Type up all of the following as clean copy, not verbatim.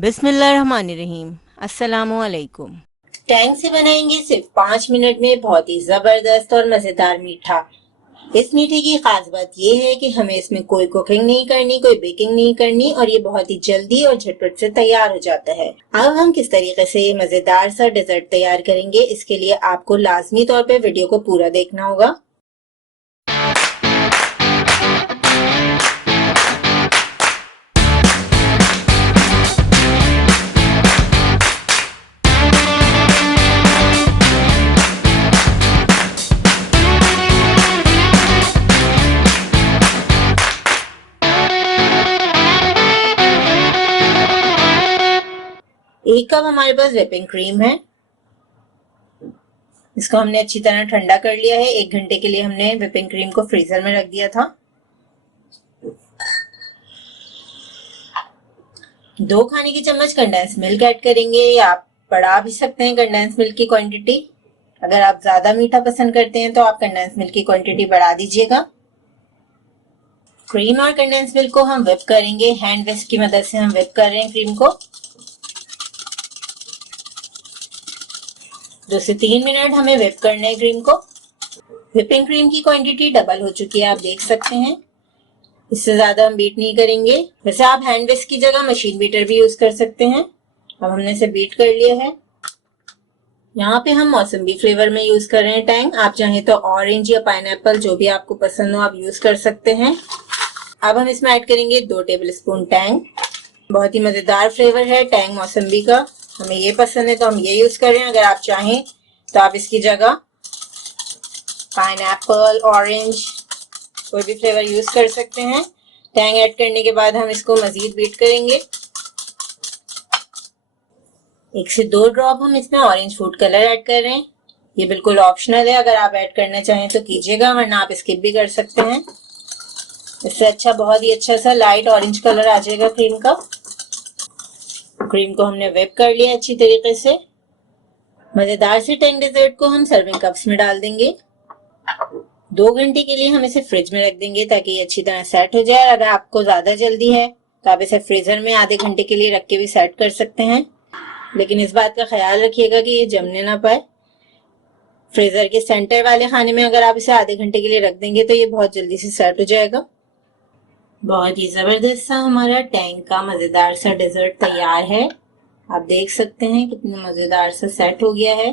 बिस्मिल्लाहिर्रहमानिर्रहीम। अस्सलामुअलैकुम। टैंग से बनाएंगे सिर्फ 5 मिनट में बहुत ही जबरदस्त और मजेदार मीठा। इस मीठे की खास बात यह है कि हमें इसमें कोई कुकिंग नहीं करनी, कोई बेकिंग नहीं करनी और ये बहुत ही जल्दी और झटपट से तैयार हो जाता है। अब हम किस तरीके से ये मजेदार सा डेजर्ट तैयार करेंगे, इसके लिए आपको लाजमी तौर पे वीडियो को पूरा देखना होगा। एक कप हमारे पास व्हिपिंग क्रीम है। इसको हमने अच्छी तरह ठंडा कर लिया है। 1 घंटे के लिए हमने व्हिपिंग क्रीम को फ्रीजर में रख दिया था। 2 खाने की चम्मच कंडेंस मिल्क ऐड करेंगे, या आप बढ़ा भी सकते हैं कंडेंस मिल्क की क्वांटिटी। अगर आप ज्यादा मीठा पसंद करते हैं तो आप कंडेंस मिल्क की क्वांटिटी बढ़ा दीजिएगा। क्रीम और कंडेंस मिल्क को हम व्हिप करेंगे। हैंड विस्क की मदद से हम व्हिप कर रहे हैं क्रीम को। 2 से 3 मिनट हमें व्हिप करना है क्रीम को। व्हिपिंग क्रीम की क्वांटिटी डबल हो चुकी है, आप देख सकते हैं। इससे ज्यादा हम बीट नहीं करेंगे। वैसे आप हैंड विस्क की जगह मशीन बीटर भी यूज कर सकते हैं। अब हमने इसे बीट कर लिया है। यहाँ पे हम मौसम्बी फ्लेवर में यूज कर रहे हैं टैंग। आप चाहें तो ऑरेंज या पाइनएप्पल, जो भी आपको पसंद हो, आप यूज कर सकते हैं। अब हम इसमें ऐड करेंगे 2 टेबलस्पून टैंग। बहुत ही मजेदार फ्लेवर है टैंग मौसम्बी का। हमें ये पसंद है तो हम ये यूज कर रहे हैं। अगर आप चाहें तो आप इसकी जगह पाइनएप्पल, ऑरेंज, कोई भी फ्लेवर यूज कर सकते हैं। टैंग ऐड करने के बाद हम इसको मजीद बीट करेंगे। 1 से 2 ड्रॉप हम इसमें ऑरेंज फूड कलर ऐड कर रहे हैं। ये बिल्कुल ऑप्शनल है, अगर आप ऐड करना चाहें तो कीजिएगा, वरना आप स्किप भी कर सकते हैं। इससे अच्छा, बहुत ही अच्छा सा लाइट ऑरेंज कलर आ जाएगा क्रीम का। क्रीम को हमने व्हिप कर लिया अच्छी तरीके से। मजेदार से टैंग डेजर्ट को हम सर्विंग कप्स में डाल देंगे। 2 घंटे के लिए हम इसे फ्रिज में रख देंगे ताकि ये अच्छी तरह सेट हो जाए। अगर आपको ज्यादा जल्दी है तो आप इसे फ्रीजर में आधे घंटे के लिए रख के भी सेट कर सकते हैं, लेकिन इस बात का ख्याल रखिएगा कि ये जमने ना पाए। फ्रीजर के सेंटर वाले खाने में अगर आप इसे आधे घंटे के लिए रख देंगे तो ये बहुत जल्दी से सेट हो जाएगा। बहुत ही जबरदस्त सा हमारा टैंग का मजेदार सा डेजर्ट तैयार है। आप देख सकते हैं कितना मजेदार सा सेट हो गया है।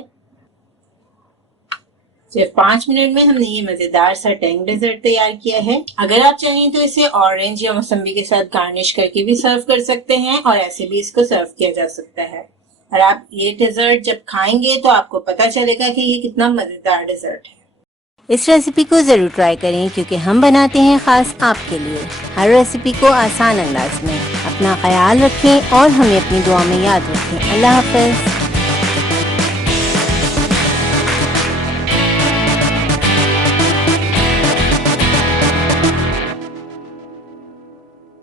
सिर्फ 5 मिनट में हमने ये मजेदार सा टैंग डेजर्ट तैयार किया है। अगर आप चाहें तो इसे ऑरेंज या मौसम्बी के साथ गार्निश करके भी सर्व कर सकते हैं, और ऐसे भी इसको सर्व किया जा सकता है। और आप ये डेजर्ट जब खाएंगे तो आपको पता चलेगा कि ये कितना मजेदार डेजर्ट है। इस रेसिपी को ज़रूर ट्राई करें क्योंकि हम बनाते हैं ख़ास आपके लिए हर रेसिपी को आसान अंदाज में। अपना ख्याल रखें और हमें अपनी दुआ में याद रखें। अल्लाह हाफ़िज़।